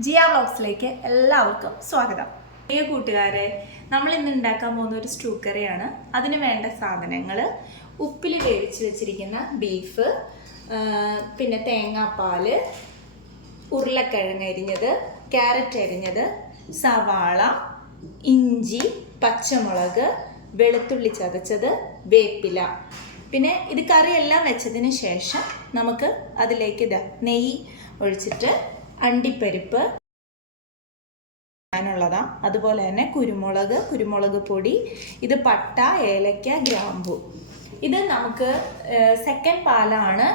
ജിയ വ്ളോഗ്സിലേക്ക് എല്ലാവർക്കും സ്വാഗതം. പ്രിയ കൂട്ടുകാരെ, നമ്മൾ ഇന്ന് ഉണ്ടാക്കാൻ പോകുന്ന ഒരു സ്റ്റൂ കറിയാണ്. അതിന് വേണ്ട സാധനങ്ങൾ: ഉപ്പിൽ വേവിച്ച് വെച്ചിരിക്കുന്ന ബീഫ്, പിന്നെ തേങ്ങാപ്പാൽ, ഉരുളക്കിഴങ്ങ് അരിഞ്ഞത്, ക്യാരറ്റ് അരിഞ്ഞത്, സവാള, ഇഞ്ചി, പച്ചമുളക്, വെളുത്തുള്ളി ചതച്ചത്, വേപ്പില. പിന്നെ ഇത് കറിയെല്ലാം വെച്ചതിന് ശേഷം നമുക്ക് അതിലേക്ക് നെയ്യ് ഒഴിച്ചിട്ട് അണ്ടിപ്പരിപ്പ് ാനുള്ളതാണ്. അതുപോലെ തന്നെ കുരുമുളക് പൊടി, ഇത് പട്ട, ഏലക്ക, ഗ്രാമ്പു. ഇത് നമുക്ക് സെക്കൻഡ് പാലാണ്.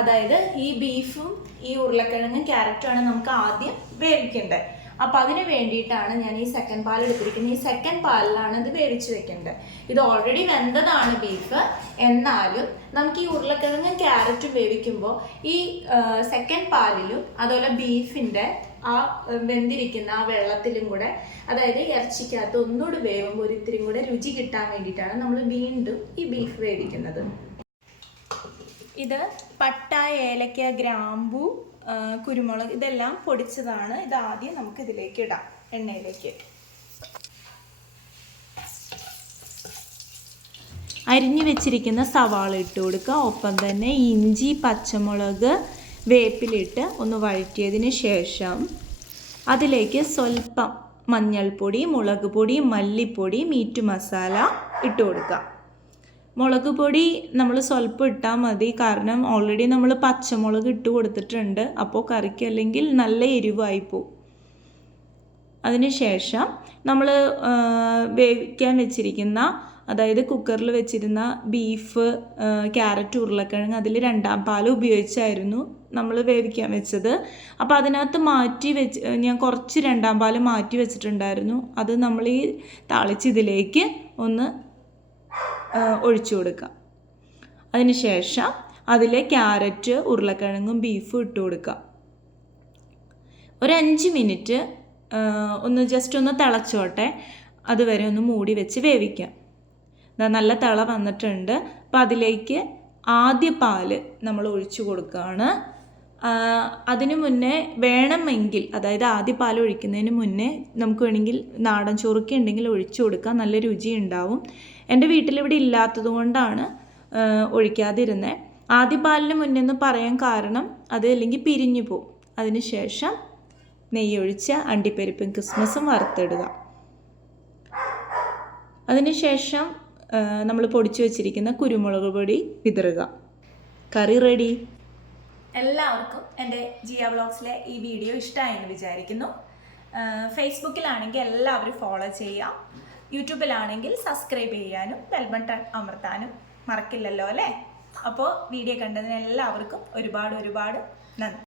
അതായത് ഈ ബീഫും ഈ ഉരുളക്കിഴങ്ങും ക്യാരറ്റുമാണ് നമുക്ക് ആദ്യം വേവിക്കേണ്ടത്. അപ്പം അതിന് വേണ്ടിയിട്ടാണ് ഞാൻ ഈ സെക്കൻഡ് പാൽ എടുത്തിരിക്കുന്നത്. ഈ സെക്കൻഡ് പാലിലാണ് ഇത് വേവിച്ച് വെക്കേണ്ടത്. ഇത് ഓൾറെഡി വെന്തതാണ് ബീഫ്. എന്നാലും നമുക്ക് ഈ ഉരുളക്കിഴങ്ങും ക്യാരറ്റും വേവിക്കുമ്പോൾ ഈ സെക്കൻഡ് പാലിലും അതുപോലെ ബീഫിൻ്റെ ആ വെന്തിരിക്കുന്ന ആ വെള്ളത്തിലും കൂടെ, അതായത് ഇറച്ചിക്കകത്ത് ഒന്നുകൂടി വേവുമ്പോൾ ഒരിത്തിരി കൂടെ രുചി കിട്ടാൻ വേണ്ടിയിട്ടാണ് നമ്മൾ വീണ്ടും ഈ ബീഫ് വേവിക്കുന്നത്. ഇത് പട്ട, ഏലക്ക, ഗ്രാമ്പു, കുരുമുളക് ഇതെല്ലാം പൊടിച്ചതാണ്. ഇതാദ്യം നമുക്ക് ഇതിലേക്ക് ഇടാം, എണ്ണയിലേക്ക്. അരിഞ്ഞു വെച്ചിരിക്കുന്ന സവാള ഇട്ട് കൊടുക്കുക. ഒപ്പം തന്നെ ഇഞ്ചി, പച്ചമുളക്, വേപ്പിലിട്ട് ഒന്ന് വഴറ്റിയതിന് ശേഷം അതിലേക്ക് സ്വല്പം മഞ്ഞൾപ്പൊടി, മുളക് പൊടി, മല്ലിപ്പൊടി, മീറ്റ് മസാല ഇട്ട് കൊടുക്കുക. മുളക് പൊടി നമ്മൾ സ്വല്പം ഇട്ടാൽ മതി, കാരണം ഓൾറെഡി നമ്മൾ പച്ചമുളക് ഇട്ട് കൊടുത്തിട്ടുണ്ട്. അപ്പോൾ കറിക്ക് അല്ലെങ്കിൽ നല്ല എരിവായിപ്പോവും. അതിനുശേഷം നമ്മൾ വേവിക്കാൻ വെച്ചിരിക്കുന്ന, അതായത് കുക്കറിൽ വെച്ചിരുന്ന ബീഫ്, ക്യാരറ്റ്, ഉരുളക്കിഴങ്ങ്, അതിൽ രണ്ടാം പാൽ ഉപയോഗിച്ചായിരുന്നു നമ്മൾ വേവിക്കാൻ വെച്ചത്. അപ്പോൾ അതിനകത്ത് ഞാൻ കുറച്ച് രണ്ടാം പാൽ മാറ്റി വെച്ചിട്ടുണ്ടായിരുന്നു. അത് നമ്മൾ ഈ താളിച്ചതിലേക്ക് ഒന്ന് ഒഴിച്ചു കൊടുക്കുക. അതിനുശേഷം അതിൽ ക്യാരറ്റ്, ഉരുളക്കിഴങ്ങും ബീഫും ഇട്ട് കൊടുക്കുക. ഒരു 5 മിനിറ്റ് ജസ്റ്റ് ഒന്ന് തിളച്ചോട്ടെ. അതുവരെ ഒന്ന് മൂടി വെച്ച് വേവിക്കാം. നല്ല തിള വന്നിട്ടുണ്ട്. അപ്പോൾ അതിലേക്ക് ആദ്യ പാല് നമ്മൾ ഒഴിച്ചു കൊടുക്കുകയാണ്. അതിന് മുന്നേ വേണമെങ്കിൽ, അതായത് ആദ്യ പാൽ ഒഴിക്കുന്നതിന് മുന്നേ നമുക്ക് വേണമെങ്കിൽ നാടൻ ചോറൊക്കെ ഉണ്ടെങ്കിൽ ഒഴിച്ചു കൊടുക്കാം, നല്ല രുചി ഉണ്ടാവും. എൻ്റെ വീട്ടിലിവിടെ ഇല്ലാത്തത് കൊണ്ടാണ് ഒഴിക്കാതിരുന്നത്. ആദ്യ പാലിന് മുന്നേ എന്ന് പറയാൻ കാരണം അത് അല്ലെങ്കിൽ പിരിഞ്ഞു പോകും. അതിനുശേഷം നെയ്യൊഴിച്ച് അണ്ടിപ്പരിപ്പും കിസ്മസും വറുത്തിടുക. അതിനുശേഷം നമ്മൾ പൊടിച്ചു വെച്ചിരിക്കുന്ന കുരുമുളക് പൊടി വിതറുക. കറി റെഡി. എല്ലാവർക്കും എൻ്റെ ജിയ വ്ളോഗ്സിലെ ഈ വീഡിയോ ഇഷ്ടമായെന്ന് വിചാരിക്കുന്നു. ഫേസ്ബുക്കിലാണെങ്കിൽ എല്ലാവരും ഫോളോ ചെയ്യുക. യൂട്യൂബിലാണെങ്കിൽ സബ്സ്ക്രൈബ് ചെയ്യാനും ബെൽ ബട്ടൺ അമർത്താനും മറക്കില്ലല്ലോ അല്ലേ? അപ്പോൾ വീഡിയോ കണ്ടതിന് എല്ലാവർക്കും ഒരുപാട് നന്ദി.